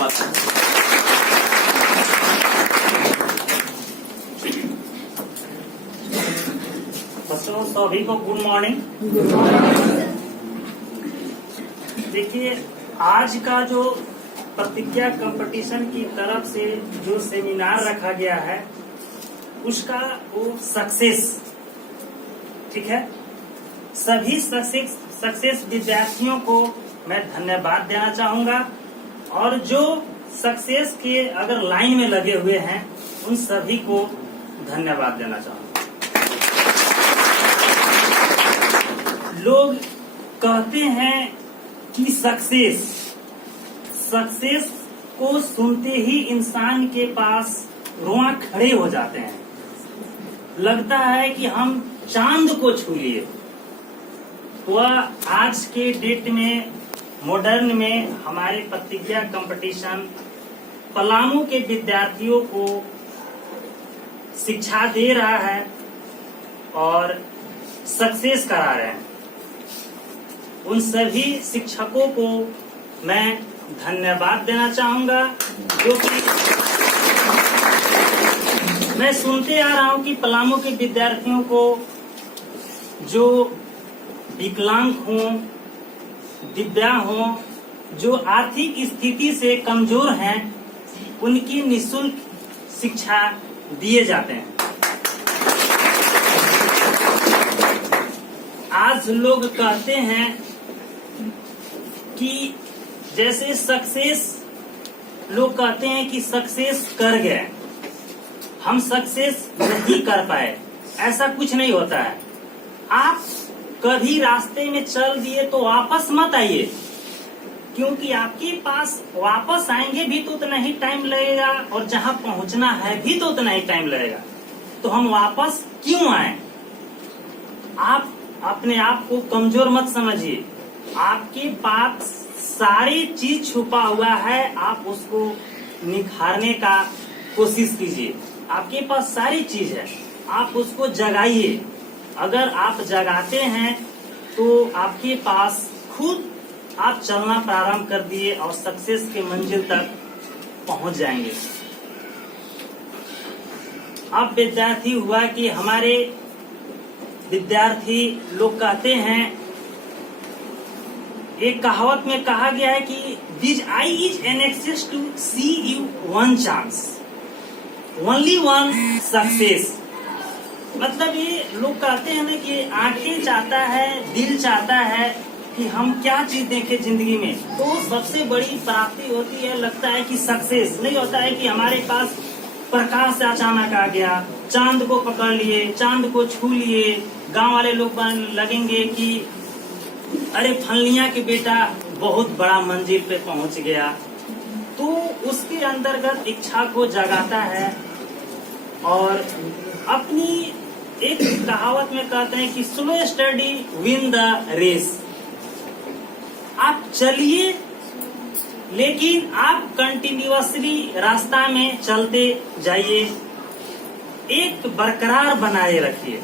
बच्चों सभी को गुड मॉर्निंग। देखिए, आज का जो प्रतिज्ञा कंपटीशन की तरफ से जो सेमिनार रखा गया है उसका वो सक्सेस, ठीक है। सभी सक्सेस विद्यार्थियों को मैं धन्यवाद देना चाहूंगा और जो सक्सेस के अगर लाइन में लगे हुए हैं उन सभी को धन्यवाद देना चाहूंगा। लोग कहते हैं कि सक्सेस को सुनते ही इंसान के पास रोआ खड़े हो जाते हैं, लगता है कि हम चांद को छू लिए। वह आज के डेट में मॉडर्न में हमारे प्रतिज्ञा कंपटीशन पलामू के विद्यार्थियों को शिक्षा दे रहा है और सक्सेस करा रहे हैं। उन सभी शिक्षकों को मैं धन्यवाद देना चाहूंगा, जो कि मैं सुनते आ रहा हूं कि पलामू के विद्यार्थियों को जो विकलांग हों, दिव्यांग हों, जो आर्थिक स्थिति से कमजोर हैं, उनकी निःशुल्क शिक्षा दिए जाते हैं। आज लोग कहते हैं कि जैसे सक्सेस, लोग कहते हैं कि सक्सेस कर गए, हम सक्सेस नहीं कर पाए। ऐसा कुछ नहीं होता है। आप कभी रास्ते में चल दिए तो वापस मत आइए, क्योंकि आपके पास वापस आएंगे भी तो उतना ही टाइम लगेगा और जहां पहुंचना है भी तो उतना ही टाइम लगेगा। तो हम वापस क्यों आए? आप अपने आप को कमजोर मत समझिए। आपके पास सारी चीज छुपा हुआ है, आप उसको निखारने का कोशिश कीजिए। आपके पास सारी चीज है, आप उसको जगाइए। अगर आप जगाते हैं तो आपके पास खुद आप चलना प्रारंभ कर दिए और सक्सेस के मंजिल तक पहुंच जाएंगे। अब विद्यार्थी हुआ कि हमारे विद्यार्थी लोग कहते हैं, एक कहावत में कहा गया है कि this I is an access to see you one chance, only one success. मतलब ये लोग कहते हैं ना कि आंखें चाहता है, दिल चाहता है कि हम क्या चीज देखें जिंदगी में, तो सबसे बड़ी प्राप्ति होती है, लगता है कि सक्सेस। नहीं होता है कि हमारे पास प्रकाश अचानक आ गया, चांद को पकड़ लिए, चांद को छू लिए, गांव वाले लोग लगेंगे कि अरे फलनिया के बेटा बहुत बड़ा मंजिल पे पहुंच गया। तो उसके अंतर्गत इच्छा को जगाता है और अपनी एक कहावत में कहते हैं कि slow study win the race. आप चलिए, लेकिन आप कंटिन्यूअसली रास्ता में चलते जाइए, एक बरकरार बनाए रखिए,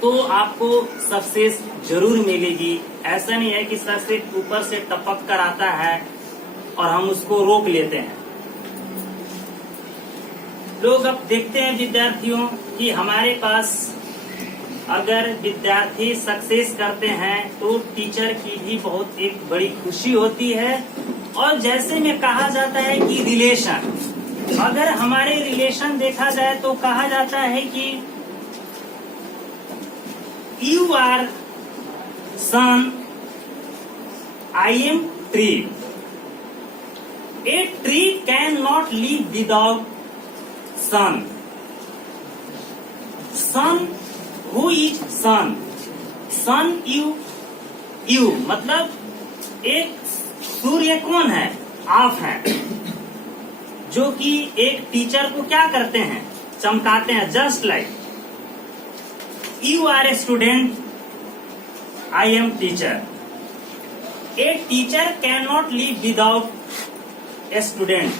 तो आपको सक्सेस जरूर मिलेगी। ऐसा नहीं है कि सक्सेस ऊपर से टपक कर आता है और हम उसको रोक लेते हैं। लोग अब देखते हैं विद्यार्थियों कि हमारे पास अगर विद्यार्थी सक्सेस करते हैं तो टीचर की भी बहुत एक बड़ी खुशी होती है। और जैसे में कहा जाता है कि रिलेशन, अगर हमारे रिलेशन देखा जाए तो कहा जाता है कि you are sun, I am tree. A tree can not live without sun. Sun, who is sun? Sun you मतलब एक सूर्य कौन है? आप हैं, जो कि एक टीचर को क्या करते हैं? चमकाते हैं। Just like you are a student, I am teacher. A teacher can not live without a student.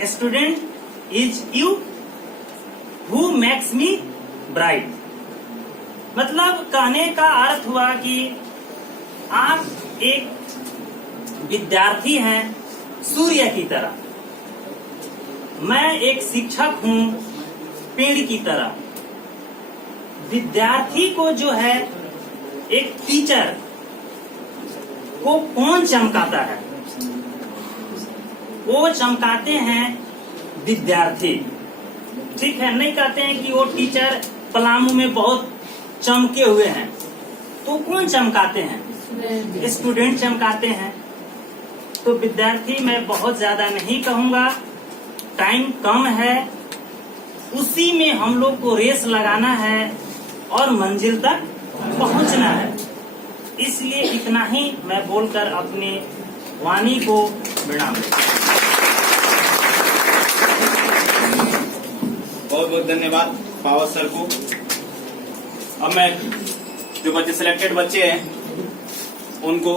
A student is you who makes me bright. मतलब कहने का अर्थ हुआ कि आप एक विद्यार्थी हैं सूर्य की तरह, मैं एक शिक्षक हूँ पेड़ की तरह। विद्यार्थी को जो है एक टीचर को कौन चमकाता है? वो चमकाते हैं विद्यार्थी। ठीक है, नहीं कहते हैं कि वो टीचर पलामू में बहुत चमके हुए हैं, तो कौन चमकाते हैं? स्टूडेंट चमकाते हैं। तो विद्यार्थी मैं बहुत ज्यादा नहीं कहूंगा, टाइम कम है, उसी में हम लोग को रेस लगाना है और मंजिल तक पहुंचना है। इसलिए इतना ही मैं बोलकर अपनी वाणी को विराम देता हूं। बहुत बहुत धन्यवाद पावर सर को। अब मैं जो बच्चे सिलेक्टेड बच्चे हैं उनको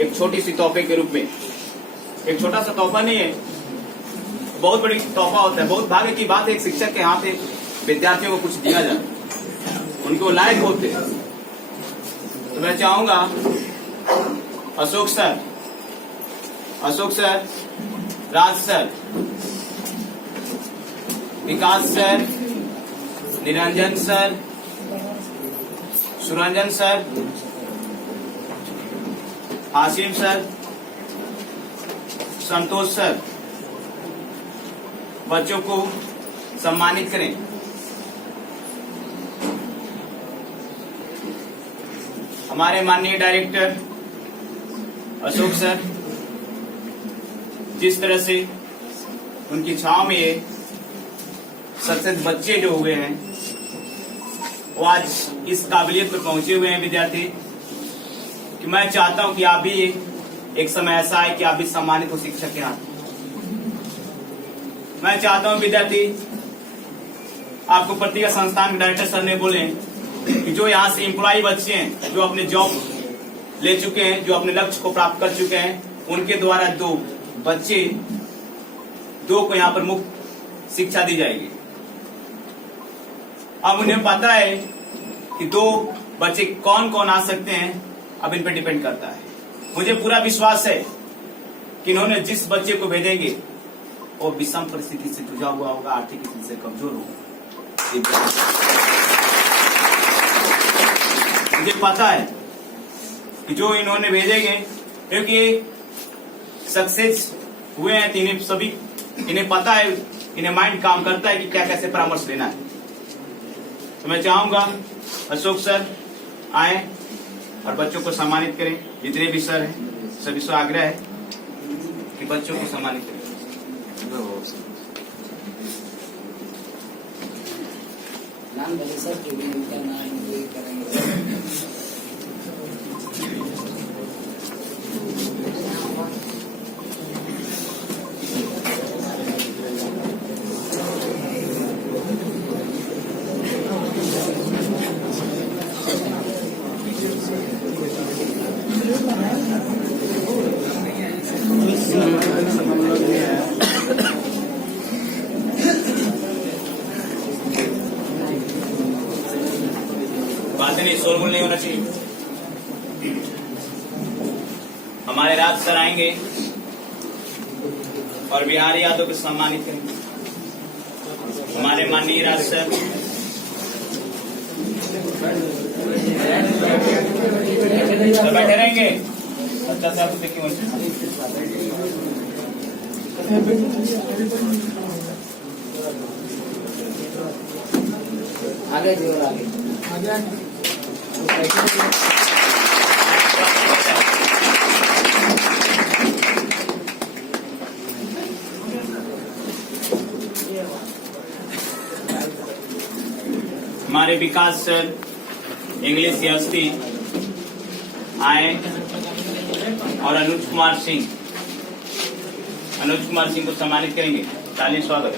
एक छोटी सी तोहफे के रूप में, एक छोटा सा तोहफा नहीं है, बहुत बड़ी तोहफा होता है। बहुत भाग्य की बात है एक शिक्षक के हाथ एक विद्यार्थियों को कुछ दिया जाए, उनको लायक होते। तो मैं चाहूंगा Ashok sir, Raj sir, Vikas sir, Niranjan sir, Suranjan sir, Asim sir, Santosh sir बच्चों को सम्मानित करें। हमारे माननीय डायरेक्टर अशोक सर, जिस तरह से उनकी छाव में ये सक्सेस बच्चे जो हुए हैं वो आज इस काबिलियत पर पहुंचे हुए हैं विद्यार्थी, कि मैं चाहता हूं कि आप भी एक समय ऐसा है कि आप भी सम्मानित हो शिक्षक के हाथ। मैं चाहता हूं विद्यार्थी, आपको पत्रिका संस्थान के डायरेक्टर सर ने बोले कि जो यहाँ से एम्प्लॉय बच्चे हैं, जो अपने जॉब ले चुके हैं, जो अपने लक्ष्य को प्राप्त कर चुके हैं, उनके द्वारा 2 बच्चे 2 को यहाँ पर मुफ्त शिक्षा दी जाएगी। अब उन्हें पता है कि 2 बच्चे कौन कौन आ सकते हैं, अब इन पर डिपेंड करता है। मुझे पूरा विश्वास है कि इन्होंने जिस बच्चे को भेजेंगे वो विषम परिस्थिति से जुझा हुआ होगा, आर्थिक स्थिति से कमजोर होगा। मुझे पता है कि जो इन्होंने भेजेंगे, क्योंकि सक्सेस हुए हैं तो इन्हें पता है, इन्हें माइंड काम करता है कि क्या कैसे परामर्श लेना है। तो मैं चाहूंगा अशोक सर आए और बच्चों को सम्मानित करें। जितने भी सर हैं सभी से आग्रह है कि बच्चों को सम्मानित करें। नाम सर के भी उनका नाम करेंगे। बातें नहीं, शोरगुल नहीं होना चाहिए। हमारे राज सर आएंगे और बिहारी यादव को सम्मानित करेंगे। हमारे माननीय राज सर बैठे रहेंगे। अच्छा से आपको देखिए आगे जी और आगे हमारे विकास सर इंग्लिश की हस्ती आए और अनुज कुमार सिंह को सम्मानित करेंगे। ताली स्वागत।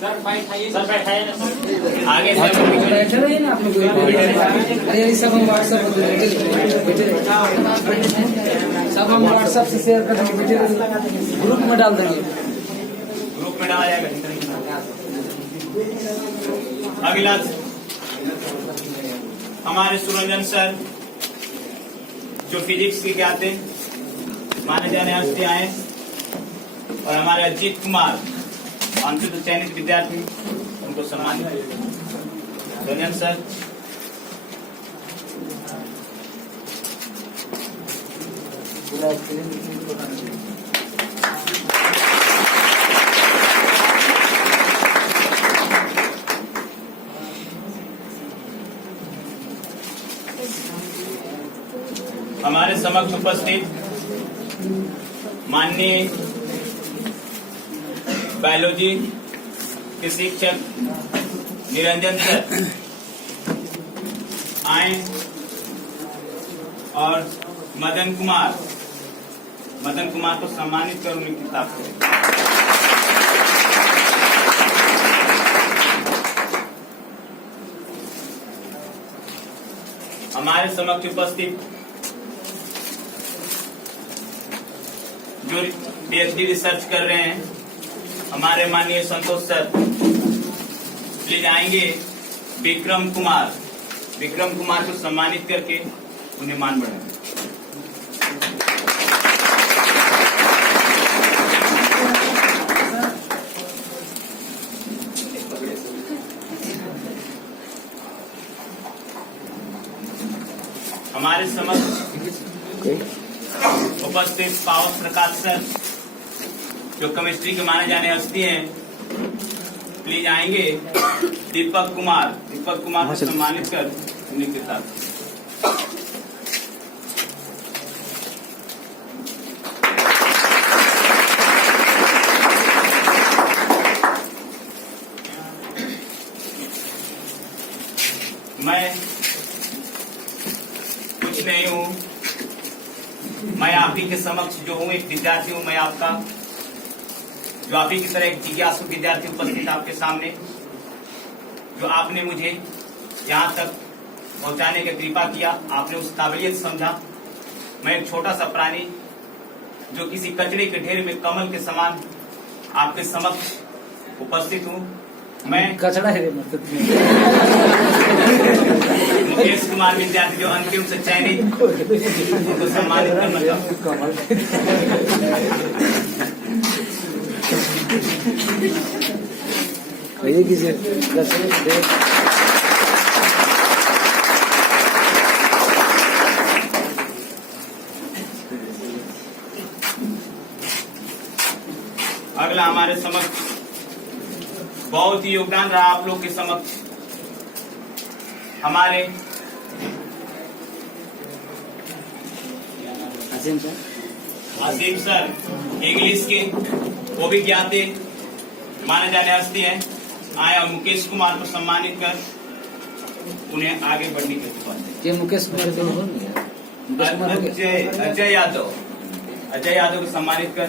सर बैठाइए ना सर। आगे बैठे रहिए ना आप लोग। अरे सब हम व्हाट्सएप सब हम व्हाट्सएप से शेयर कर देंगे, ग्रुप में डाल देंगे। ग्रुप में डाला जाएगा। अगला हमारे सुरंजन सर जो फिजिक्स के क्या थे माने जाने हस्ती आए, और हमारे अजीत कुमार अंतिम चयनित विद्यार्थी उनको सम्मानित सुरंजन सर। हमारे समक्ष उपस्थित माननीय बायोलॉजी के शिक्षक निरंजन सर आए, और मदन कुमार को सम्मानित कर उनकी किताब को। हमारे समक्ष उपस्थित जो पीएचडी रिसर्च कर रहे हैं हमारे माननीय संतोष सर, प्लीज आएंगे विक्रम कुमार को सम्मानित करके उन्हें मान बढ़ाएं। हमारे समक्ष उपस्थित पावर प्रकाश सर जो केमिस्ट्री के माने जाने हस्ती हैं, प्लीज आएंगे दीपक कुमार को सम्मानित कर उन्हीं के साथ। मैं कुछ नहीं हूँ, मैं आप ही के समक्ष जो हूँ एक विद्यार्थी हूँ। मैं आपका जो आप ही की तरह एक जिज्ञासु विद्यार्थी उपस्थित आपके सामने, जो आपने मुझे यहाँ तक पहुँचाने की कृपा किया, आपने उस काबिलियत समझा। मैं एक छोटा सा प्राणी जो किसी कचरे के ढेर में कमल के समान आपके समक्ष उपस्थित हूँ। मैं कचड़ा है मुकेश कुमार विद्यार्थी जो अंतिम से चयनित उनको सम्मानित करना चाहता अगला हमारे समक्ष बहुत ही योगदान रहा आप लोग के समक्ष हमारे अजीम सर इंग्लिश के, वो भी ज्ञाते माने जाने हस्ती हैं, आए और मुकेश कुमार को सम्मानित कर उन्हें आगे बढ़ने की मुकेश कुमार अजय यादव को सम्मानित कर।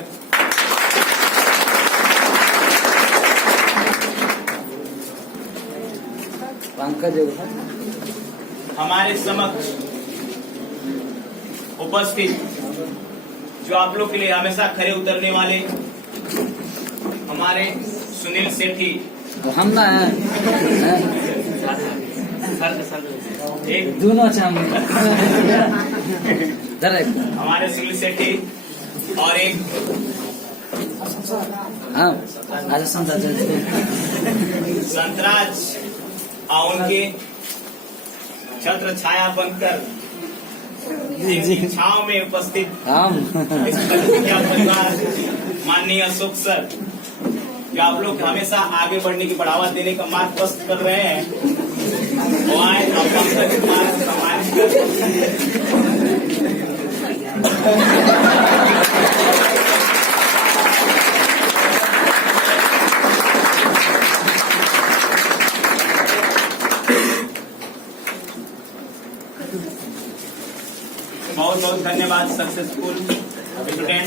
पंकज हमारे समक्ष उपस्थित जो आप लोग के लिए हमेशा खड़े उतरने वाले हमारे सुनील सेठी, हम ना है एक दोनों हमारे सुनील सेठी और एक हाँ आज संतराज और उनके छत्र छाया बनकर छाव में उपस्थित हम इस परिवार माननीय अशोक सर, जो आप लोग हमेशा आगे बढ़ने की बढ़ावा देने का मार्ग प्रशस्त कर रहे हैं, वो आए बहुत बहुत धन्यवाद सक्सेसफुल स्टूडेंट।